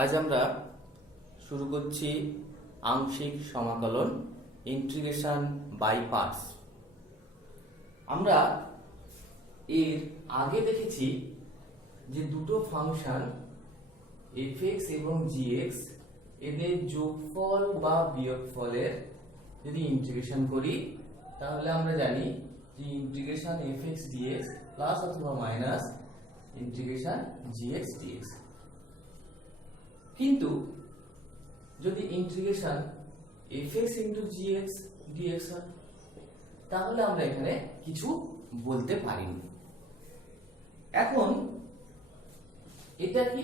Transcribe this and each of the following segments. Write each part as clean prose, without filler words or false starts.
আজ আমরা শুরু করছি আংশিক সমাকলন ইন্টিগ্রেশন বাই পার্টস। আমরা এর আগে দেখেছি যে দুটো ফাংশন f(x) এবং g(x) এদের যোগফল বা বিয়োগফলের যদি ইন্টিগ্রেশন করি তাহলে আমরা জানি যে ইন্টিগ্রেশন f(x) dx প্লাস অথবা মাইনাস ইন্টিগ্রেশন g(x) dx। কিন্তু যদি ইন্টিগ্রেশন f(x) gx dx হয় তাহলে আমরা এখানে কিছু বলতে পারিনি। এখন এটা কি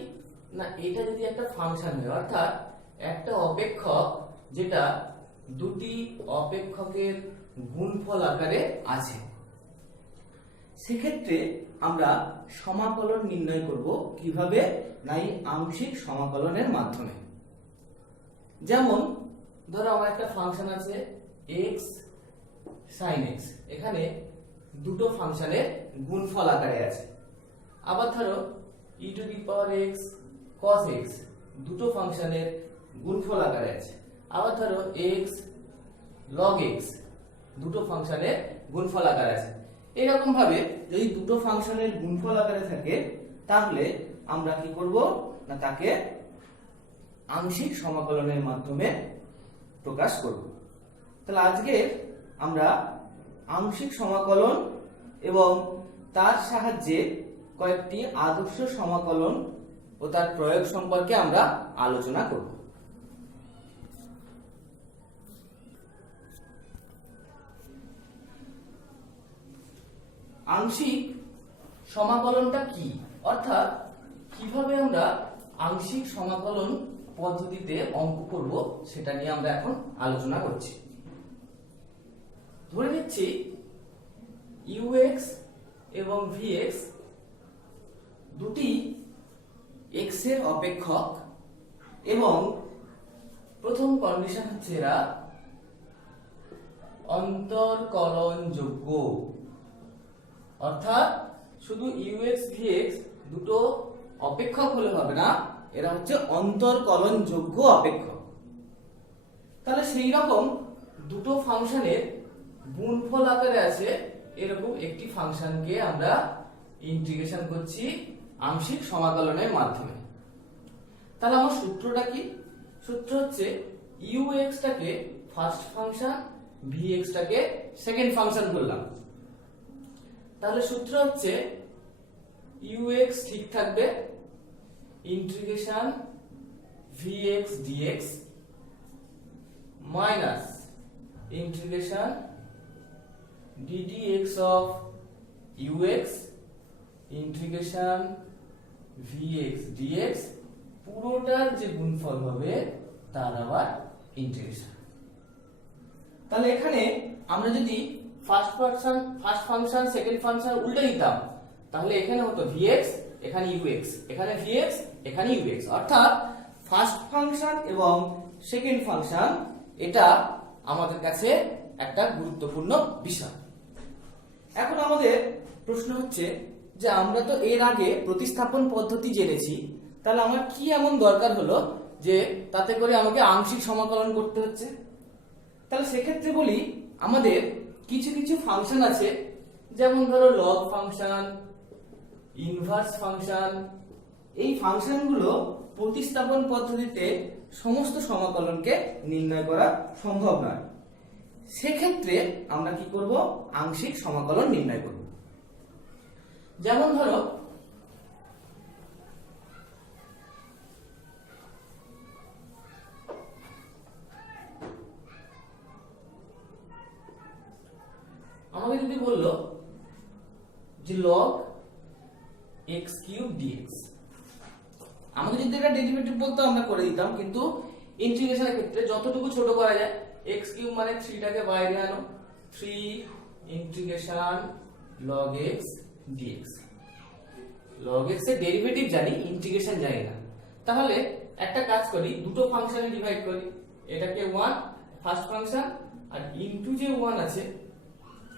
না, এটা যদি একটা ফাংশন হয় অর্থাৎ একটা অপেক্ষক যেটা দুটি অপেক্ষকের গুণফল আকারে আছে, সেক্ষেত্রে আমরা সমাকলন নির্ণয় করব কিভাবে না এই আংশিক সমাকলনের মাধ্যমে। যেমন ধরো আমার একটা ফাংশন আছে x sin x, এখানে দুটো ফাংশনের গুণফল আকারে আছে। আবার ধরো e⁻x cos x, দুটো ফাংশনের গুণফল আকারে আছে। আবার ধরো x log x, দুটো ফাংশনের গুণফল আকারে আছে। এরকম ভাবে যদি দুটো ফাংশনের গুণফল আকারে থাকে তাহলে আমরা কি করব না তাকে আংশিক সমাকলনের মাধ্যমে প্রকাশ করব। তাহলে আজকে আমরা আংশিক সমাকলন এবং তার সাহায্যে কয়েকটি আদর্শ সমাকলন ও তার প্রয়োগ সম্পর্কে আমরা আলোচনা করব। আংশিক সমাকলনটা কি, অর্থাৎ কিভাবে আমরা আংশিক সমাকলন পদ্ধতিতে অঙ্ক করব সেটা নিয়ে আমরা এখন আলোচনা করছি। ধরে নিচ্ছি ux এবং vx দুটি x এর অপেক্ষক এবং প্রথম কন্ডিশন হচ্ছে এরা অন্তরকলনযোগ্য, অর্থাৎ শুধু ux vx দুটো অপেক্ষক হলে হবে না, এরা হচ্ছে অন্তরকলনযোগ্য অপেক্ষক। তাহলে সেই রকম দুটো ফাংশনের গুণফল আকারে আছে এরকম একটি ফাংশনকে আমরা ইন্টিগ্রেশন করছি আংশিক সমাকলনের মাধ্যমে। তাহলে আমার সূত্রটা কি? সূত্র হচ্ছে ux টাকে ফার্স্ট ফাংশন, vx টাকে সেকেন্ড ফাংশন বললাম। তাহলে সূত্র হচ্ছে ux ঠিক থাকবে integration vx dx minus integration ddx of ux integration vx dx পুরোটার যে গুণফল হবে তার আবার ইন্টিগ্রেশন। তাহলে এখানে আমরা যদি ফার্স্ট ফাংশন সেকেন্ড ফাংশন উল্টে দিতাম তাহলে এখানে হতো vx, এখানে ux, এখানে vx, এখানে ux, অর্থাৎ ফার্স্ট ফাংশন এবং সেকেন্ড ফাংশন এটা আমাদের কাছে একটা গুরুত্বপূর্ণ বিষয়। এখন আমাদের প্রশ্ন হচ্ছে যে আমরা তো এর আগে প্রতিস্থাপন পদ্ধতি জেনেছি, তাহলে আমার কি এমন দরকার হলো যে তাতে করে আমাকে আংশিক সমাকলন করতে হচ্ছে? তাহলে সেক্ষেত্রে বলি আমাদের কিছু কিছু ফাংশন আছে, যেমন ধরো লগ ফাংশন, ইনভার্স ফাংশন। এই ফাংশনগুলো প্রতিস্থাপন পদ্ধতিতে সমস্ত সমাকলনকে নির্ণয় করা সম্ভব নয়। সেক্ষেত্রে আমরা কি করব? আংশিক সমাকলন নির্ণয় করব। যেমন ধরো আমাকে যদি বললো যে log x³ dx, আমাকে যদি এটা ডেরিভেটিভ বলতো আমরা করে দিতাম, কিন্তু ইন্টিগ্রেশনের ক্ষেত্রে যতটুকু ছোট করা যায়, x³ মানে 3 টাকে বাইরে আনো, 3 integration log x dx। log x এর ডেরিভেটিভ জানি, ইন্টিগ্রেশন জানি না। তাহলে একটা কাজ করি, দুটো ফাংশনে ডিভাইড করি, এটাকে 1 ফার্স্ট ফাংশন আর ইনটু যে 1 আছে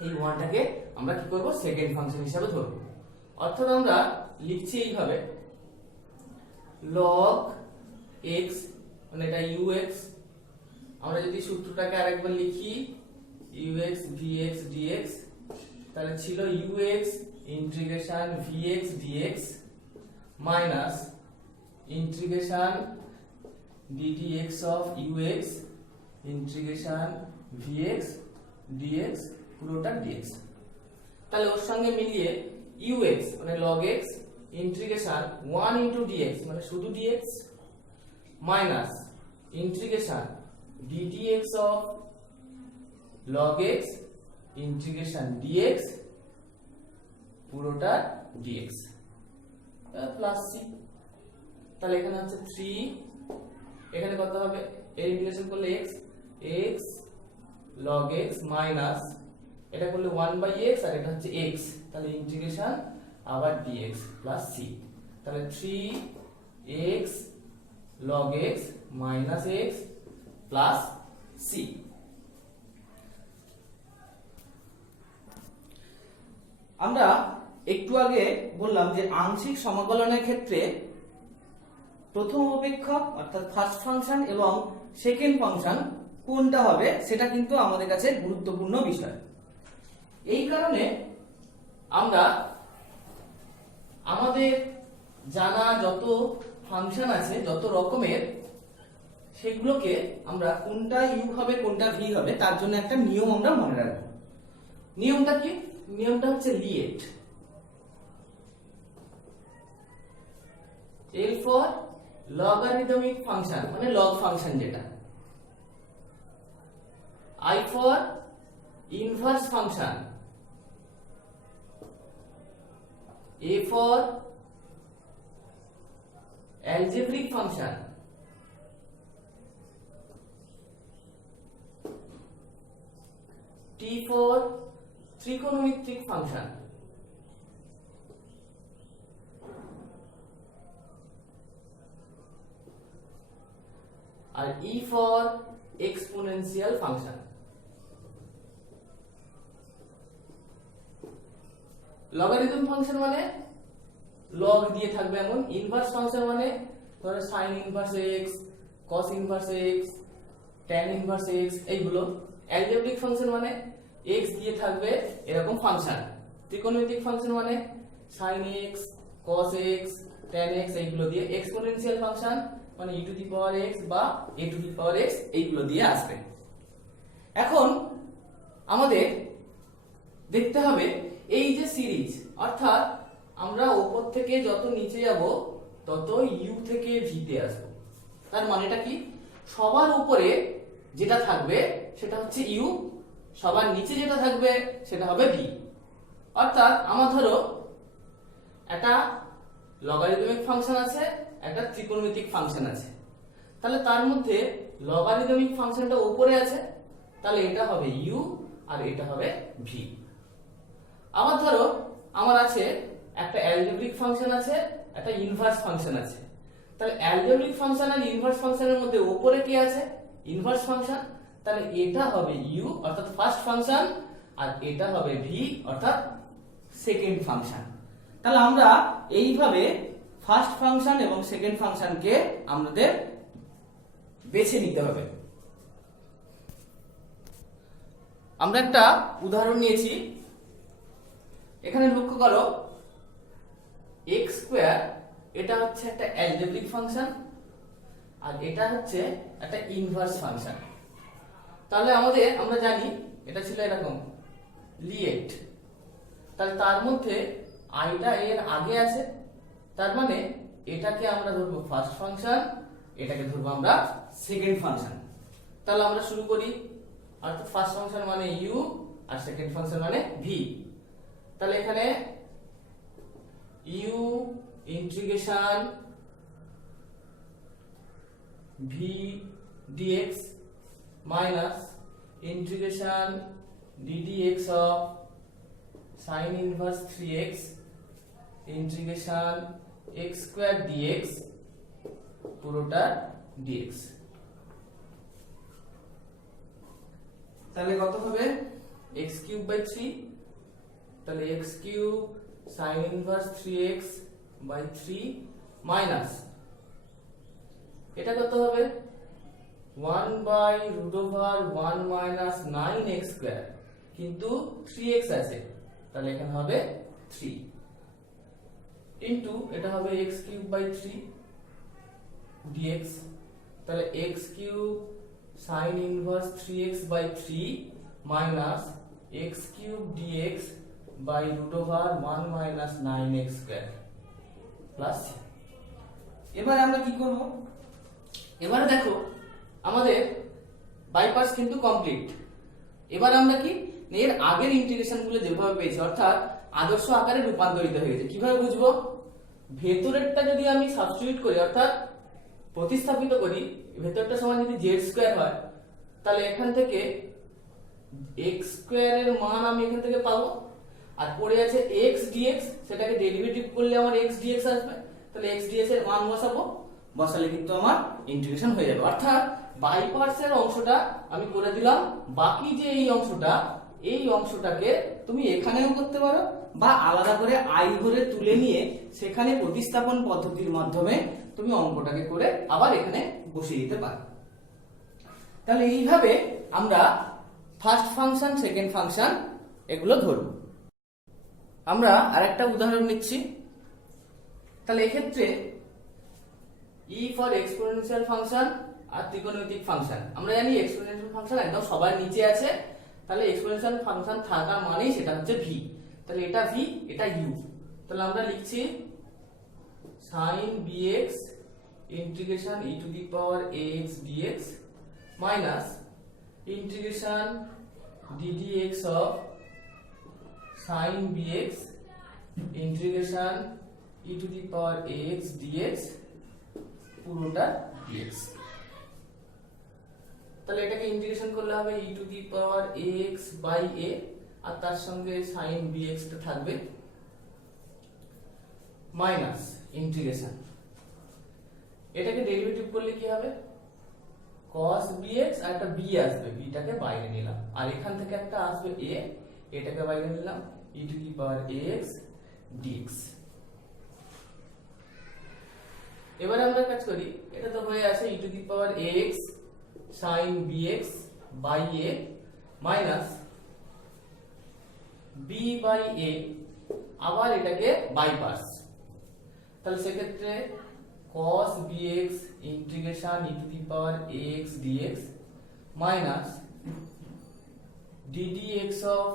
এই 1টাকে আমরা কি করব? সেকেন্ড ফাংশন হিসেবে ধরব। অর্থাৎ আমরা লিখছি এইভাবে log x মানে এটা ux, আমরা যদি সূত্রটাকে আরেকবার লিখি ux vx dx, তাহলে ছিল ux integration vx dx minus integration ddx of ux integration vx dx পুরোটা dx। তাহলে ওর সঙ্গে মিলিয়ে ux মানে log x integration 1 into dx মানে শুধু dx minus integration ddx of log x integration dx পুরোটা dx প্লাস c। তাহলে এখানে হচ্ছে 3, এখানে কত হবে এর ইন্টিগ্রেশন করলে x x log x minus এটা করলে 1/x আর এটা হচ্ছে x, তাহলে ইন্টিগ্রেশন আবার dx প্লাস c। তাহলে 3x log x minus x plus c। আমরা একটু আগে বললাম যে আংশিক সমাকলনের ক্ষেত্রে প্রথম অপেক্ষক অর্থাৎ ফার্স্ট ফাংশন এবং সেকেন্ড ফাংশন কোনটা হবে সেটা কিন্তু আমাদের কাছে গুরুত্বপূর্ণ বিষয়। এই কারণে আমরা আমাদের জানা যত ফাংশন আছে যত রকমের সেগুলোকে আমরা কোনটা ইউ হবে কোনটা ভি হবে তার জন্য একটা নিয়ম আমরা মনে রাখবো। নিয়মটা কি? নিয়মটা হচ্ছে লিয়েট। এল ফর লগারিদমিক ফাংশন মানে লগ ফাংশন যেটা, I for inverse function, A for algebraic function, T for trigonometric function, আর E for exponential function। Logarithm function মানে লগ দিয়ে থাকবে এমন, ইনভার্স ফাংশন মানে ধরো sin inverse x, cos inverse x, tan inverse x এইগুলো। Algebraic function মানে x দিয়ে থাকবে এরকম ফাংশন। ত্রিকোণমিতিক ফাংশন মানে sin x, cos x, tan x এইগুলো দিয়ে। এক্সপোনেনশিয়াল ফাংশন মানে e to the power x বা a two the power x এইগুলো দিয়ে আসবে। এখন আমাদের দেখতে হবে এই যে সিরিজ, অর্থাৎ আমরা উপর থেকে যত নিচে যাব তত ইউ থেকে ভি তে আসবো। তার মানেটা কি? সবার উপরে যেটা থাকবে সেটা হচ্ছে ইউ, সবার নিচে যেটা থাকবে সেটা হবে ভি। অর্থাৎ আমার ধরো একটা লগারিদমিক ফাংশন আছে, একটা ত্রিকোণমিতিক ফাংশন আছে, তাহলে তার মধ্যে লগারিদমিক ফাংশনটা উপরে আছে, তাহলে এটা হবে ইউ আর এটা হবে ভি। আবার ধরো আমার আছে একটা অ্যালজেব্রিক ফাংশন আছে, একটা ইনভার্স ফাংশন আছে, তাহলে অ্যালজেব্রিক ফাংশন আর ইনভার্স ফাংশনের মধ্যে উপরে কি আছে? ইনভার্স ফাংশন, তাহলে এটা হবে ইউ অর্থাৎ ফার্স্ট ফাংশন আর এটা হবে ভি অর্থাৎ সেকেন্ড ফাংশন। তাহলে আমরা এইভাবে ফার্স্ট ফাংশন এবং সেকেন্ড ফাংশনকে আমাদের বেছে নিতে হবে। আমরা একটা উদাহরণ নিয়েছি, এখানে লক্ষ্য করো x স্কয়ার এটা হচ্ছে একটা অ্যালজেব্রিক ফাংশন আর এটা হচ্ছে একটা ইনভার্স ফাংশন। তাহলে আমরা জানি এটা ছিল এরকম লিয়েট, তাহলে তার মধ্যে আইটা এর আগে আছে, তার মানে এটাকে আমরা ধরবো ফার্স্ট ফাংশন, এটাকে ধরবো আমরা সেকেন্ড ফাংশন। তাহলে আমরা শুরু করি, অর্থাৎ ফার্স্ট ফাংশন মানে ইউ আর সেকেন্ড ফাংশন মানে ভি। তাহলে এখানে u integration v dx minus integration d dx of sin inverse 3x integration x square dx পুরোটা dx। তাহলে কত হবে? x কিউব বাই 3, তাহলে x cube sin inverse 3x by 3 minus এটা কত হবে 1/√1 মাইনাস 9x স্কয়ার, কিন্তু 3x আছে তাহলে এখানে হবে 3 ইনটু এটা হবে x³/3 dx, তাহলে x³ sin inverse 3x/3 minus x³ dx /√1 minus 9x square plus. এবারে আমরা কি করব, এবারে দেখো আমাদের বাই পার্টস কিন্তু কমপ্লিট। এবার আমরা কি এর আগের ইন্টিগ্রেশন গুলো যেভাবে পেয়েছি অর্থাৎ আদর্শ আকারে রূপান্তরিত হয়ে গেছে, কিভাবে বুঝবো? ভেতরেরটা যদি আমি সাবস্টিটিউট করি অর্থাৎ প্রতিস্থাপিত করি, ভেতরটা সমান যদি z স্কয়ার হয় তাহলে এখান থেকে x স্কয়ারের মান আমি এখান থেকে পাবো, আর পড়ে আছে x dx, সেটাকে ডেরিভেটিভ করলে আমার x dx আসবে, তাহলে x dx এর মান বসালে কিন্তু আমার ইন্টিগ্রেশন হয়ে যাবে। অর্থাৎ বাই পার্টস এর অংশটা আমি করে দিলাম, বাকি যে এই অংশটাকে তুমি এখানেও করতে পারো বা আলাদা করে আই ধরে তুলে নিয়ে সেখানে প্রতিস্থাপন পদ্ধতির মাধ্যমে তুমি অঙ্কটাকে করে আবার এখানে বসিয়ে দিতে পারো। তাহলে এইভাবে আমরা ফার্স্ট ফাংশন, সেকেন্ড ফাংশন এগুলো ধরব। আমরা আরেকটা উদাহরণ নিচ্ছি। তাহলে এক্ষেত্রে ই ফর এক্সপোনেনশিয়াল ফাংশন আর ত্রিকোণমিতিক ফাংশন, আমরা জানি এক্সপোনেনশিয়াল ফাংশন একদম সবার নিচে আছে, তাহলে এক্সপোনেনশিয়াল ফাংশন থাকা মানেই সেটা হচ্ছে ভি, তাহলে এটা ভি এটা ইউ, তাহলে আমরা লিখছি sin bx integration e to the power ax dx minus integration ddx of sin bx integration e to the power ax dx পুরোটা dx। তাহলে এটাকে ইন্টিগ্রেশন করলে হবে e to the power ax by a, আর তার সঙ্গে sin bx টা থাকবে মাইনাস ইন্টিগ্রেশন, এটাকে ডেরিভেটিভ করলে কি হবে cos bx, আর একটা b আসবে, b টাকে বাইরে নিলাম, আর এখান থেকে একটা আসবে a, এটাকে বাইরে নিলাম e to the power ax dx। এবারে আমরা কাজ করি, এটা তো হয়ে আছে e to the power ax sin bx by a minus b by a, আবার এটাকে বাই পার্টস, তাহলে সেক্ষেত্রে cos bx integration e to the power ax dx minus ddx of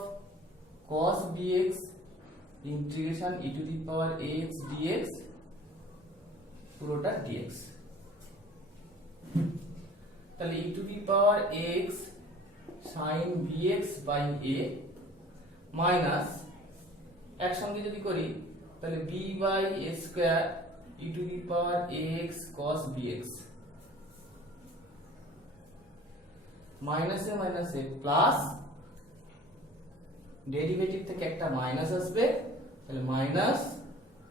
cos bx integration e to the power ax dx পুরোটা dx। তাহলে e to the power x sin bx by a minus একসঙ্গে যদি করি তাহলে b by a square e to the power ax cos bx মাইনাসে মাইনাসে plus, derivative থেকে একটা মাইনাস আসবে, তাহলে মাইনাস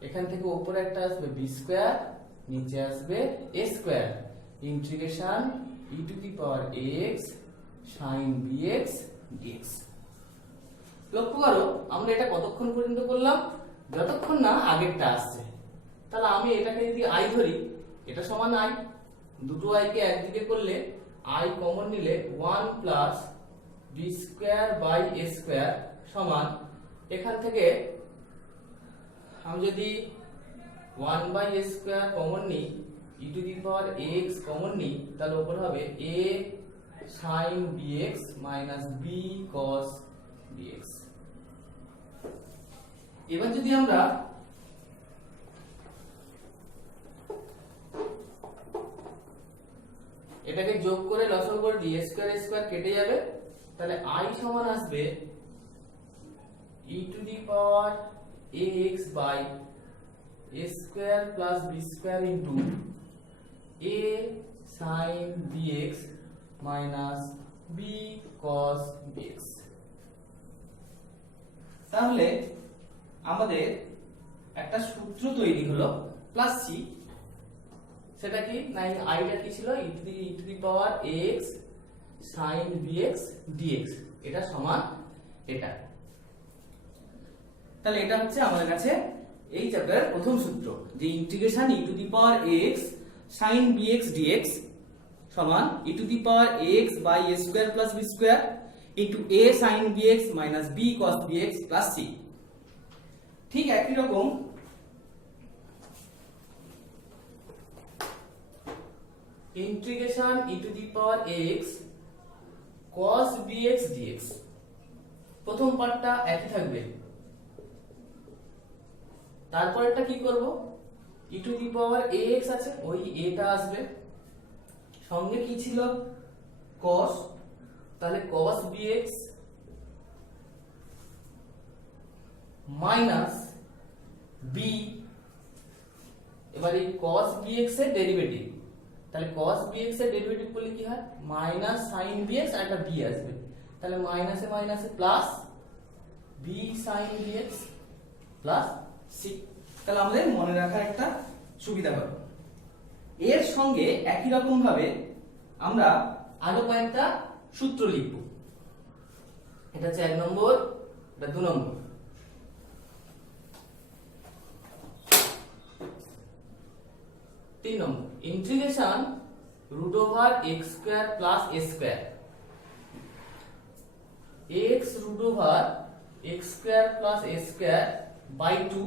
এখান থেকে উপরে একটা আসবে b স্কয়ার, নিচে আসবে a square integration e to the power ax sin bx dx। লক্ষ্য করো আমরা এটা কতক্ষণ পর্যন্ত করলাম, যতক্ষণ না আগেরটা আসছে। তাহলে আমি এটাকে যদি i ধরি, এটা সমান i, দুটো i কে একদিকে করলে i কমন নিলে 1 plus b square by a square সমান, এখান থেকে আমি যদি 1 বাই a স্কয়ার কমন নিই, e to the power ax common নিই, তাহলে উপর হবে a sin bx minus b cos bx। এবার যদি আমরা এটাকে যোগ করে লসাগু করে দিই, a স্কয়ার কেটে যাবে, তাহলে i সমান আসবে e to the power ax by a square plus b square into a sin bx minus b cos bx। তাহলে আমাদের একটা সূত্র তৈরি হলো প্লাস c, সেটা কি আইটা কি ছিল e to the power ax sin bx dx, এটা সমান এটা। তাহলে এটা হচ্ছে আমাদের কাছে এই চ্যাপ্টারের প্রথম সূত্র, যে integration e to the power ax sin bx dx সমান e to the power ax by a square plus b square into a sin bx minus b cos bx plus c। ঠিক একই রকম integration e to the power x cos bx dx, প্রথম পার্টটা একই থাকবে, তারপরেরটা কি করব, e to the power ax আছে, ওই এটা আসবে, সঙ্গে কি ছিল cos, তাহলে cos bx মাইনাস b, এবার এই cos bx এর ডেরিভেটিভ, তাহলে cos bx এর ডেরিভেটিভ করলে কি হয়, মাইনাস sin bx আর একটা b আসবে, তাহলে মাইনাসে মাইনাসে plus b sin bx plus c। তাহলে আমাদের মনে রাখার একটা সুবিধা হবে। এর সঙ্গে একই রকম ভাবে আমরা আরো কয়েকটা সূত্র লিখব। এটা হচ্ছে 1 নম্বর, এটা 2 নম্বর। 3 নম্বর, integration root over x square plus a square, x root over x square plus a square by 2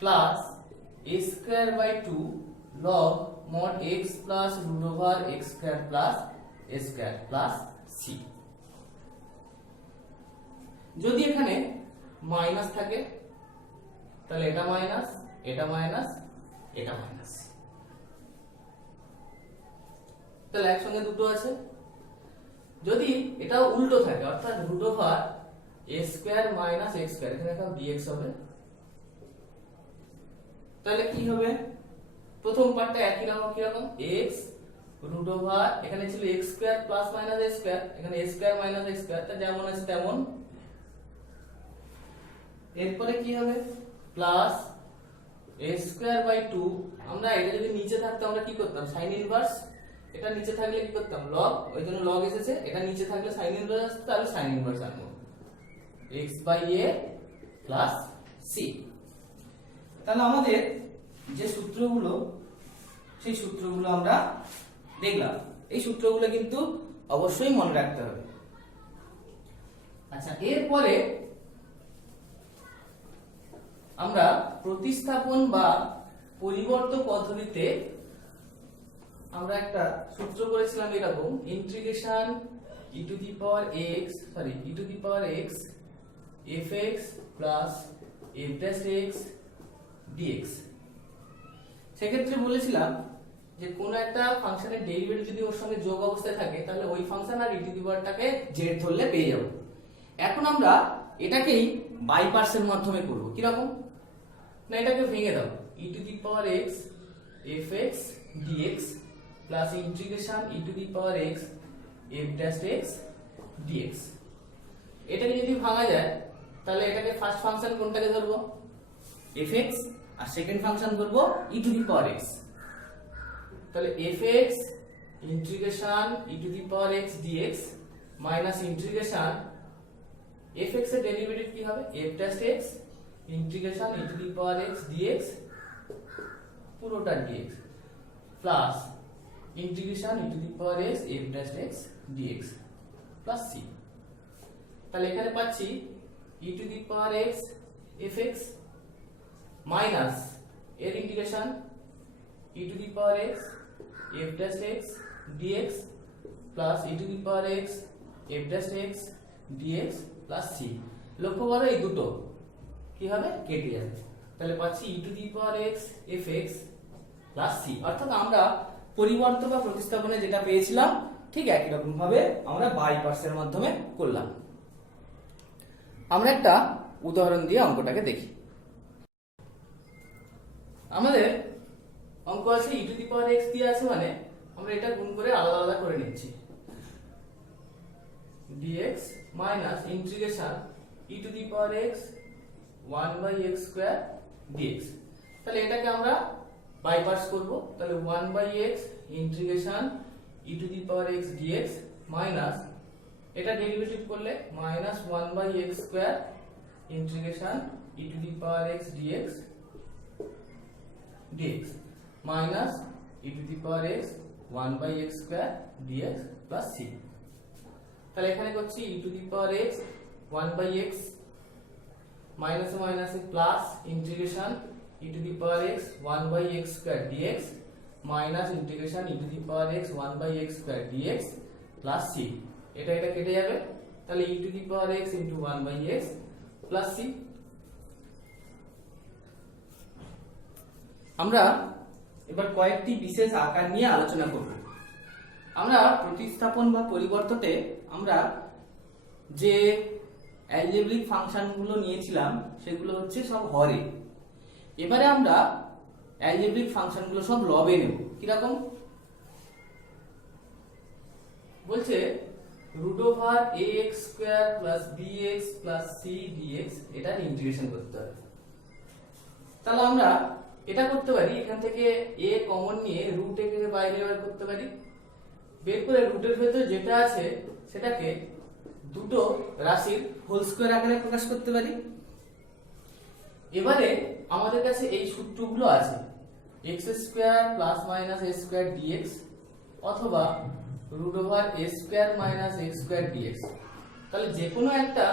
plus a square by 2 log mod x plus root over x square plus a square plus c। যদি এখানে minus থাকে তাহলে এটা minus, এটা minus, এটা minus, তাহলে একসঙ্গে দুটো আছে। যদি এটা উল্টো থাকে অর্থাৎ root over a square minus x square, এখানে একটা dx হবে, তাহলে কি হবে, প্রথম পার্টটা একই রকম, কি রকম, x রুট ওভার, এখানে ছিল x square plus minus a square, এখানে a square minus x square, তা যেমন আছে তেমন। এরপরে কি হবে, প্লাস a স্কয়ার বাই 2, আমরা এটা যদি নিচে থাকতো আমরা কি করতাম, sin ইনভার্স, এটা নিচে থাকলে কি করতাম log, ওই জন্য log এসেছে, এটা নিচে থাকলে sin ইনভার্স আসতো, তাহলে sin ইনভার্স আনবো, x by a plus c। তাহলে আমাদের যে সূত্রগুলো, সেই সূত্রগুলো আমরা দেখলাম। এই সূত্রগুলো কিন্তু অবশ্যই মনে রাখতে হবে। আচ্ছা, এরপরে আমরা প্রতিস্থাপন বা পরিবর্তন পদ্ধতিতে আমরা একটা সূত্র করেছিলাম এরকম, integration e to the power x, sorry e to the power x fx plus f dash x dx। সেক্ষেত্রে বলেছিলাম যে কোন একটা ফাংশনের ডেরিভেটিভ যদি ওর সঙ্গে যোগ অবস্থায় থাকে তাহলে ওই ফাংশন আর e টু দি পাওয়ারটাকে z ধরলে পেয়ে যাব। এখন আমরা এটাকেই বাই পার্টসের মাধ্যমে করব, কি রকম, না এটাকে ভেঙে দাও, e to the power x fx dx plus integration e to the power x f dash x dx। এটাকে যদি ভাঙা যায় তাহলে এটাকে ফার্স্ট ফাংশন কোনটাকে ধরবো, fx, আর সেকেন্ড ফাংশন ধরবো e to the power x। তাহলে fx integration e to the power x dx minus integration fx এর ডেরিভেটিভ কি হবে, f dash x integration e to the power x dx পুরোটা dx plus integration e to the power x f dash x dx plus c। তাহলে এখানে পাচ্ছি e to the power x fx minus এর integration e to the power x f dash x dx plus e to the power x f dash x dx plus c। লক্ষ্য করো এই দুটো কি হবে, কেটে যাবে, তাহলে পাচ্ছি e to the power x fx plus c। অর্থাৎ আমরা পরিবর্তন বা প্রতিস্থাপনে যেটা পেয়েছিলাম ঠিক একই রকম ভাবে আমরা বাই পার্টসের মাধ্যমে করলাম। আমরা একটা উদাহরণ দিয়ে অঙ্কটাকে দেখি। আমাদের অঙ্ক আছে e to the power x দিয়ে আছে, মানে আমরা এটা গুণ করে আলাদা আলাদা করে নিচ্ছি, dx minus integration e to the power x 1 by x square dx। তাহলে এটাকে আমরা বাই পার্টস করব, তাহলে 1 by x integration e to the power x dx minus এটা ডেরিভেটিভ করলে minus 1 by x square integration e to the power x dx dx minus e to the power x 1 by x square dx plus c। তাহলে এখানে করছি e to the power x 1 by x minus মাইনাসে plus integration e to the power x 1 by x square dx minus integration e to the power x 1 by x square dx plus c। এটা কেটে যাবে, তাহলে e to the power x into 1 by x plus c। আমরা এবার কয়েকটি বিশেষ আকার নিয়ে আলোচনা করব। আমরা প্রতিস্থাপন বা পরিবর্ততে আমরা যে অ্যালজেব্রিক ফাংশনগুলো নিয়েছিলাম সেগুলো হচ্ছে সব হরে। এবারে আমরা অ্যালজেব্রিক ফাংশনগুলো সব লবে নেব। কিরকম বলছে root over ax square plus bx plus c dx এটার ইন্টিগ্রেশন করতে হবে। তাহলে আমরা এটা করতে পারি, এখান থেকে a কমন নিয়ে রুট এ কে বাইরে বের করতে পারি। বের করে রুটের ভেতরে যেটা আছে সেটাকে দুটো রাশির হোল স্কয়ার আকারে প্রকাশ করতে পারি। এবারে আমাদের কাছে এই সূত্রগুলো আছে, x square plus minus a square dx অথবা root over a square minus x square dx। তাহলে যে কোনো একটা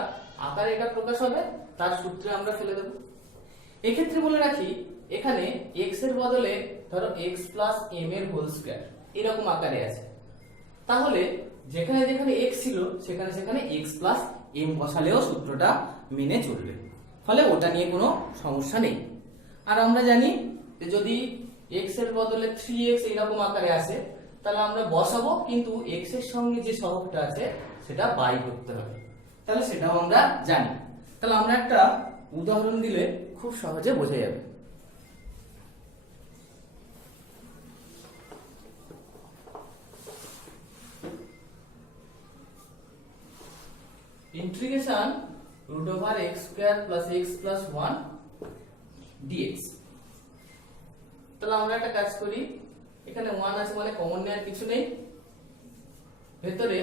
আকারে এটা প্রকাশ হবে, তার সূত্রে আমরা ফেলে দেব। এই ক্ষেত্রে বলে রাখি, এখানে x এর বদলে ধরো x প্লাস m এর হোল স্কয়ার এরকম আকারে আছে, তাহলে যেখানে যেখানে x ছিল সেখানে সেখানে x প্লাস m বসালেও সূত্রটা মেনে চলবে, ফলে ওটা নিয়ে কোনো সমস্যা নেই। আর আমরা জানি যে যদি x এর বদলে 3x এরকম আকারে আসে তাহলে আমরা বসাবো, কিন্তু x এর সঙ্গে যে সহগটা আছে সেটা বাই করতে হবে, তাহলে সেটাও আমরা জানি। তাহলে আমরা একটা উদাহরণ দিলে খুব সহজে বোঝা যাবে। Integration root over x square plus x plus 1 dx। তাহলে আমরা একটা কাজ করি, এখানে 1 আছে মানে কমন নেওয়ার কিছু নেই ভেতরে,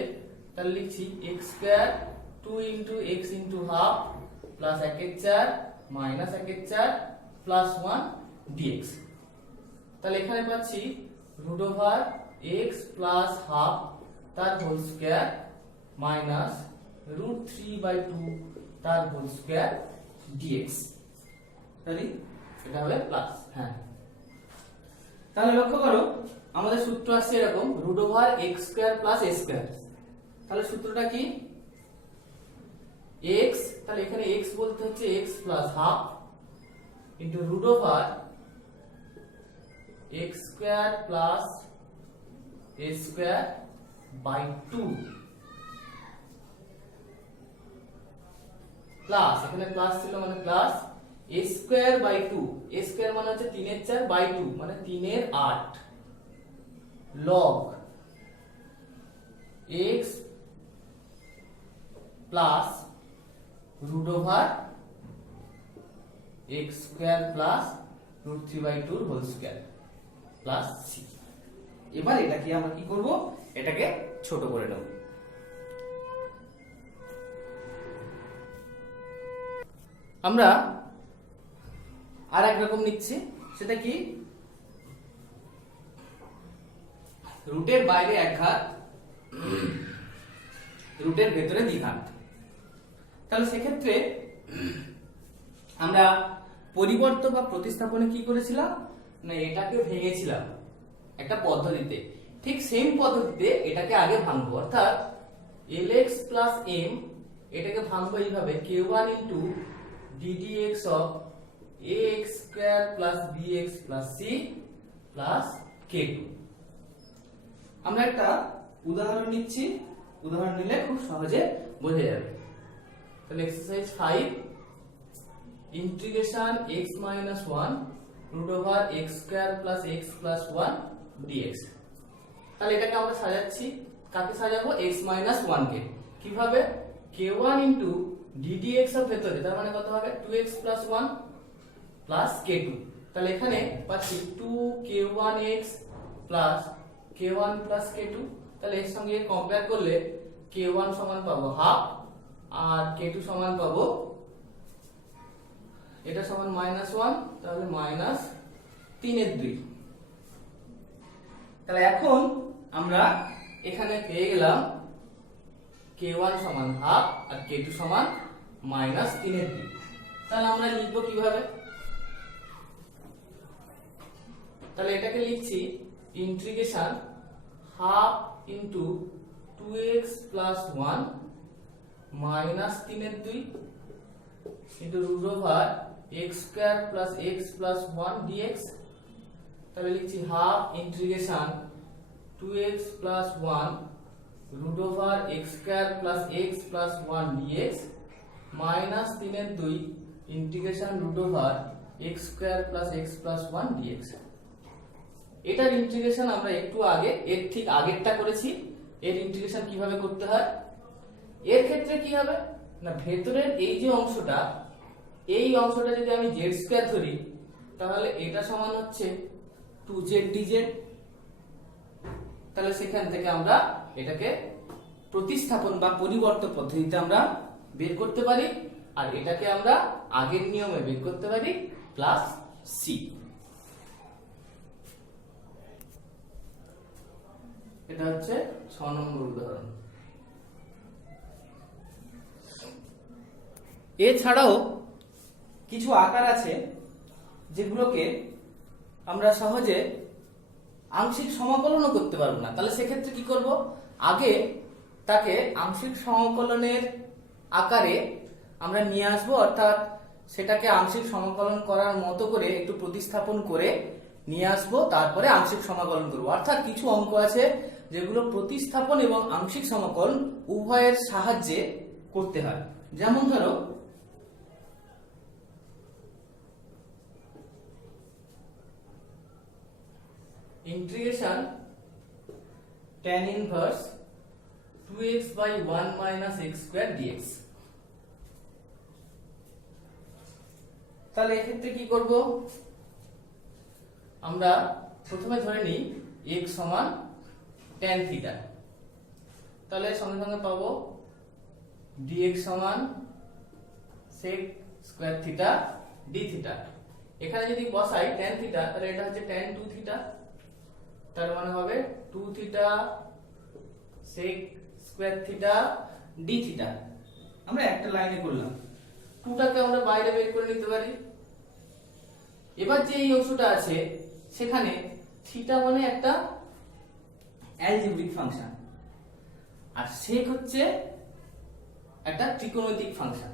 তাহলে লিখছি x square 2 into x into half plus 1 এর 4 মাইনাস 1 এর 4 প্লাস 1 dx। তাহলে এখানে পাচ্ছি root over x plus half তার হোল স্কয়ার মাইনাস রুট 3/2 তার হোল স্কয়ার dx। তাহলে এটা হবে প্লাস। হ্যাঁ, তাহলে লক্ষ্য করো আমাদের সূত্র আসছে এরকম, root over x square plus a square. তাহলে সূত্রটা কি, x, তাহলে এখানে x বলতে হচ্ছে x plus half into root over x square plus a square by 2 plus, এখানে প্লাস ছিল মানে plus a square by 2, a square মানে হচ্ছে 3 এর 4 বাই 2 মানে 3 এর 8 log x plus root over x square plus root 3/2 এর হোল স্কয়ার প্লাস c। এবার এটাকে আমরা কি করব, এটাকে ছোট করে নেব। আমরা আর এক রকম নিচ্ছি, সেটা কি, রুটের বাইরে এক ঘাত রুটের ভেতরে দ্বিঘাত। তাহলে সেক্ষেত্রে আমরা পরিবর্তন বা প্রতিস্থাপনে কি করেছিলাম না, এটাকে ভেঙেছিলাম একটা পদ্ধতিতে, ঠিক সেম পদ্ধতিতে এটাকে আগে ভাঙবো, অর্থাৎ lx প্লাস m এটাকে ভাঙবো এইভাবে k1 into ddx of ax square plus bx plus c plus k2। আমরা একটা উদাহরণ নিচ্ছি, উদাহরণ নিলে খুব সহজে বোঝা যাবে। তাহলে exercise 5 integration x minus 1 root over x square plus x plus 1 dx। তাহলে এটাকে আমরা সাজাচ্ছি, কাকে সাজাবো, x মাইনাস 1 কে। কিভাবে, k1 ইনটু ddx এর ভেতরে তার মানে কত হবে 2x প্লাস 1 প্লাস k2। তাহলে এখানে পাচ্ছি 2k1x plus k1 plus k2। তাহলে এর সঙ্গে কম্পেয়ার করলে k1 সমান পাবো হাফ আর k2 সমান পাবো, এটা সমান -1, তাহলে 3/2। তাহলে এখন আমরা এখানে পেয়ে গেলাম k1 সমান হাফ আর k2 সমান -3/2। তাহলে আমরা লিখবো কিভাবে? তাহলে এটাকে লিখছি integration half into 2x plus 1 minus 3/2 into root over x square plus x plus 1 dx। তাহলে লিখছি half integration 2x plus 1 root over x square plus x plus 1 dx minus 3/2 integration root over x square plus x plus 1 dx। এটার integration আমরা একটু আগে এর ঠিক আগেরটা করেছি। এর ইন্টিগ্রেশন কিভাবে করতে হয়? এর ক্ষেত্রে কি হবে না, ভেতরের এই যে অংশটা, এই অংশটা যদি আমি z স্কয়ার ধরি তাহলে এটা সমান হচ্ছে 2z dz। তাহলে সেখান থেকে আমরা এটাকে প্রতিস্থাপন বা পরিবর্তন পদ্ধতিতে আমরা বের করতে পারি, আর এটাকে আমরা আগের নিয়মে বের করতে পারি প্লাস c। এটা হচ্ছে 6 নম্বর উদাহরণ। এছাড়াও কিছু আকার আছে যেগুলোকে আমরা সহজে আংশিক সমাকলনও করতে পারবো না। তাহলে সেক্ষেত্রে কি করব? আগে তাকে আংশিক সমাকলনের আকারে আমরা নিয়ে আসবো, অর্থাৎ সেটাকে আংশিক সমাকলন করার মতো করে একটু প্রতিস্থাপন করে নিয়ে আসবো, তারপরে আংশিক সমাকলন করবো। অর্থাৎ কিছু অঙ্ক আছে যেগুলো প্রতিস্থাপন এবং আংশিক সমাকলন উভয়ের সাহায্যে করতে হয়। যেমন ধরো integration tan inverse 2x by 1 minus x square dx। তাহলে এক্ষেত্রে কি করব? আমরা প্রথমে ধরে নিই x সমান tan থিটা। তাহলে সঙ্গে সঙ্গে পাবো dx সমান sec square theta d theta. এখানে যদি বসাই tan থিটা তাহলে এটা হচ্ছে tan 2 থিটা, তার মানে হবে 2 theta sec square theta d theta. আমরা একটা লাইনে করলাম, 2 টাকে আমরা বাইরে বের করে নিতে পারি। এবার যে এই অংশটা আছে সেখানে থিটা মানে একটা অ্যালজেব্রিক ফাংশন, আর sec হচ্ছে একটা ত্রিকোণমিতিক ফাংশন।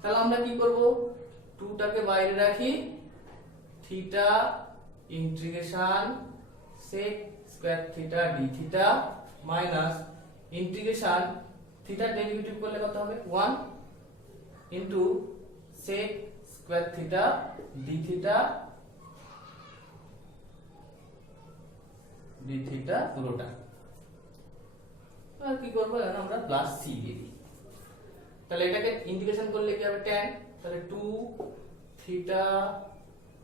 তাহলে আমরা কি করব? 2 টাকে বাইরে রাখি, theta integration sec square theta d theta minus integration theta derivative করলে কত হবে? 1 into sec square theta d theta পুরোটা। আর কি করব? আমরা প্লাস c দিয়ে দিই। তাহলে এটাকে ইন্টিগ্রেশন করলে কি হবে? tan। তাহলে 2 theta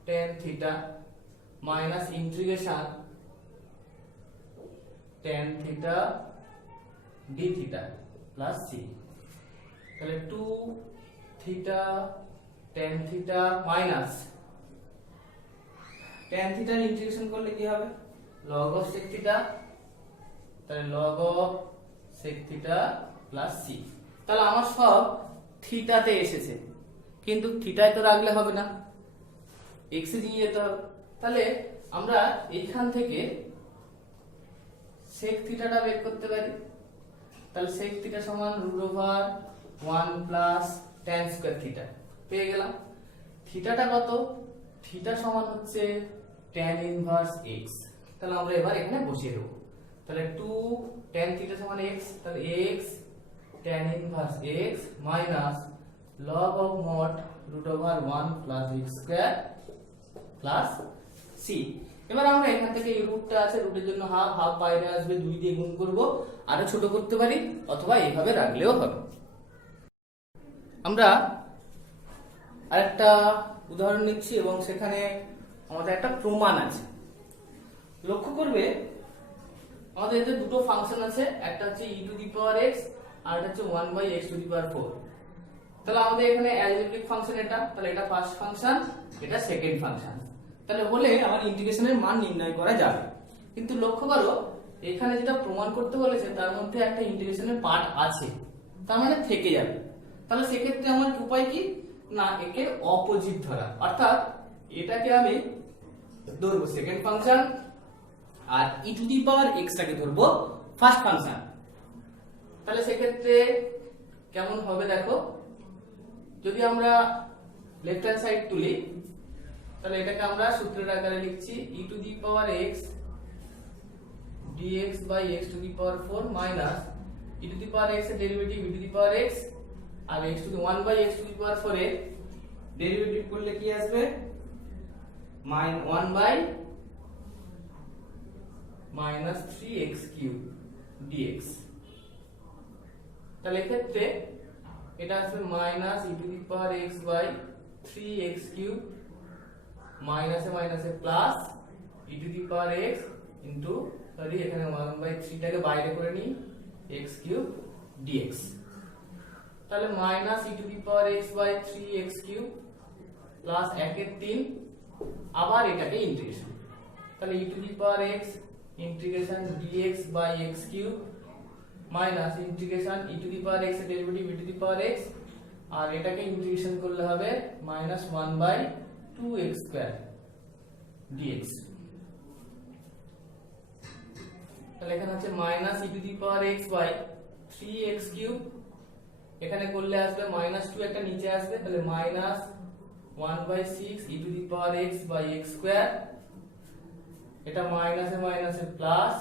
tan theta minus integration tan theta d theta plus c। তাহলে 2 theta tan theta minus tan থিটার ইন্টিগ্রেশন করলে কি হবে? log of sec theta. তাহলে log of sec theta plus c। তাহলে আমার সব থিটাতে এসেছে, কিন্তু থিটায় তো রাখলে হবে না, x এ নিয়ে যেতে হবে। তাহলে আমরা এইখান থেকে sec থিটাটা বের করতে পারি। তাহলে sec থিটা সমান √1 প্লাস tan স্কয়ার থিটা পেয়ে গেলাম। থিটাটা কত? থিটা সমান হচ্ছে tan ইনভার্স x। তাহলে আমরা এবার এখানে বসিয়ে দেব। তাহলে 2 tan থিটা সমান x, তাহলে x tan inverse x minus log of mod √1 plus x square plus c। এবার আমরা এখান থেকে এই রুটটা আছে, রুটের জন্য হাফ, হাফ বাইরে আসবে, 2 দিয়ে গুণ করব, আরো ছোট করতে পারি অথবা এইভাবে রাখলেও হবে। আমরা আরেকটা উদাহরণ নিচ্ছি এবং সেখানে আমাদের একটা প্রমাণ আছে। লক্ষ্য করবে আমাদের এতে দুটো ফাংশন আছে, একটা হচ্ছে e to the power x আর এটা হচ্ছে 1/x টু দি পাওয়ার 4। তাহলে আমাদের এখানে অ্যালজেব্রিক ফাংশন এটা, তাহলে এটা ফার্স্ট ফাংশন, এটা সেকেন্ড ফাংশন। তাহলে হলে আমার ইন্টিগ্রেশনের মান নির্ণয় করা যাবে। কিন্তু লক্ষ্য করো এখানে যেটা প্রমাণ করতে বলেছে তার মধ্যে একটা ইন্টিগ্রেশনের পার্ট আছে, তার মানে থেকে যাবে। তাহলে সেক্ষেত্রে আমার উপায় কি না, একে অপোজিট ধরা, অর্থাৎ এটাকে আমি ধরবো সেকেন্ড ফাংশন আর e to the power x টাকে ধরবো ফার্স্ট ফাংশন। তাহলে সেক্ষেত্রে কেমন হবে দেখো, যদি আমরা লেফট হ্যান্ড সাইড তুলি তাহলে এটাকে আমরা সূত্রের আকারে লিখছি e to the power x dx by x to the power 4 minus e to the power x এর derivative e to the power x আর x to the 1 by x to the power 4 এর derivative করলে কি আসবে 1 by minus 3x cube dx। তাহলে এক্ষেত্রে এটা আসবে minus e to the power x by 3x cube মাইনাসে মাইনাসে plus e to the power x into sorry এখানে 1/3 টাকে বাইরে করে নিই x cube dx। তাহলে minus e to the power x by 3x cube plus 1 এর 3 আবার এটাকে ইন্টিগ্রেশন, তাহলে e to the power x integration dx by x cube minus integration e to the power x এর derivative e to the power x আর এটাকে integration করলে হবে minus 1/2x square dx। তাহলে এখানে হচ্ছে minus e to the power x by 3x cube, এখানে করলে আসবে মাইনাস 2 একটা নিচে আসবে, তাহলে minus 1/6 e to the power x by x square, এটা মাইনাসে মাইনাসে প্লাস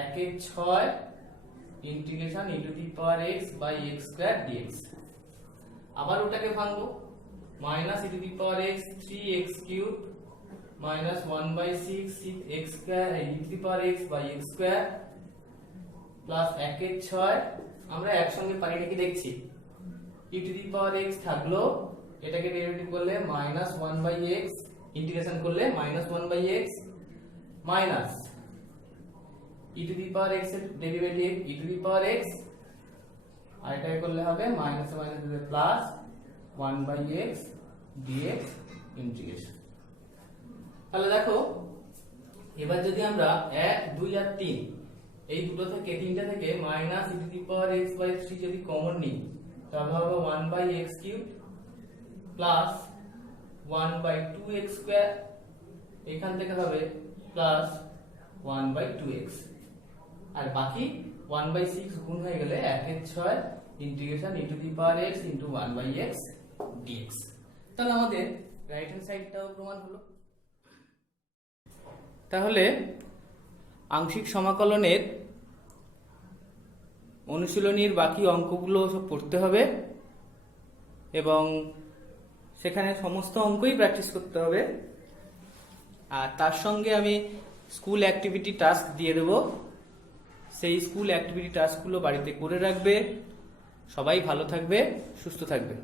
1 এর 6 integration e to the power x by x square dx. আবার ওটাকে ভাঙবো, minus e to the power x 3x cube minus 1/6 x square e to the power x by x square plus 1 এর 6 আমরা একসঙ্গে পারিটা কি দেখছি e to the power x থাকলো, এটাকে ডেরিভেটিভ করলে minus 1/x ইন্টিগ্রেশন করলে minus 1/x minus e to the power x এর derivative e to the power x আর এটাকে করলে হবে minus minus plus 1/x dx integration. তাহলে দেখো এবার যদি আমরা 1 2 আর 3 এই দুটো থেকে তিনটা থেকে minus e to the power x by 3 যদি কমন নিই তাহলে হবে 1/x cube plus 1/2x square, এখান থেকে হবে প্লাস 1/2x আর বাকি 1/6 গুণ হয়ে গেলে 1 এর 6 integration e to the power x into 1/x dx। তাহলে আমাদের রাইট হ্যান্ড সাইডটাও প্রমাণ হলো। তাহলে আংশিক সমাকলনের অনুশীলনীর বাকি অঙ্কগুলো সব পড়তে হবে এবং সেখানে সমস্ত অঙ্কই প্র্যাকটিস করতে হবে। আর তার সঙ্গে আমি স্কুল অ্যাক্টিভিটি টাস্ক দিয়ে দেব, সেই স্কুল অ্যাক্টিভিটি টাস্কগুলো বাড়িতে করে রাখবে। সবাই ভালো থাকবে, সুস্থ থাকবে।